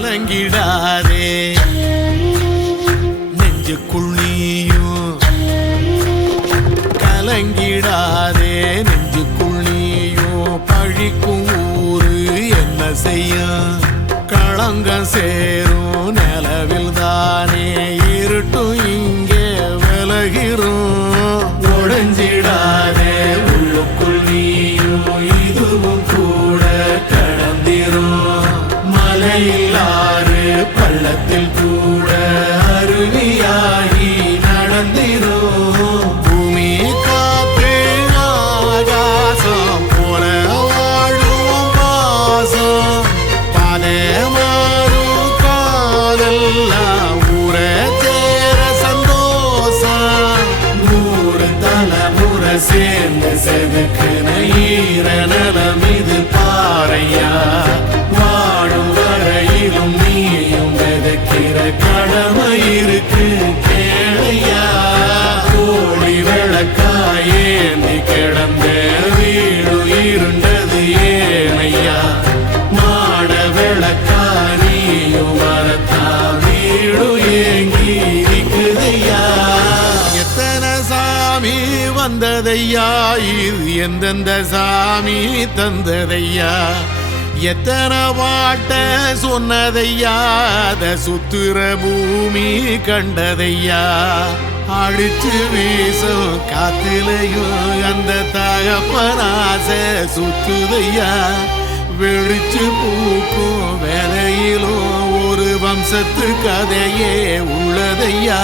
கலங்கிடாதே நெஞ்சுக்குள் நீயும் கலங்கிடாதே நெஞ்சுக்குள் நீயும் பழிக்கும் ஊரு என்ன செய்யும் களங்கம் சேரும் நிலவில் தானே இருட்டும் இங்கே விலகிறோம் உடைஞ்சிடாதே உள்ளுக்குள் நீயும் இதுவும் கூட கடந்திரும் மலையில்லாறு பள்ளத்தில் கூட அருவியாகி நடந்திரும் பூமி காற்று ஆகாசம் போல வாழும் பாசம் பாதை மாறும் காலெல்லாம் ஊரை சேர சந்தோஷம் 100 தலைமுறை சேர்ந்து செதுக்குன ஈர நலம் இது பாறையா வாழும் வரையிலும் நீயும் விதைக்கிற கடமை இருக்கு கேளையா கோடி விளக்காயேந்தி கிடந்த வீடு இருண்டது ஏனையா மாட விளக்கா நீயும் வரத்தா வீடு ஏங்கி இருக்குதையா எத்தனை சாமி வந்ததையா இது எந்தெந்த சாமி தந்ததையா எத்தனை பாட்ட சொன்னதையா அத சுத்துற பூமி கண்டதையா அடிச்சு வீசும் காத்திலையும் அந்த தகப்பனாச சுத்துதையா வெடிச்சு பூக்கும் வேலையிலும் ஒரு வம்சத்து கதையே உள்ளதையா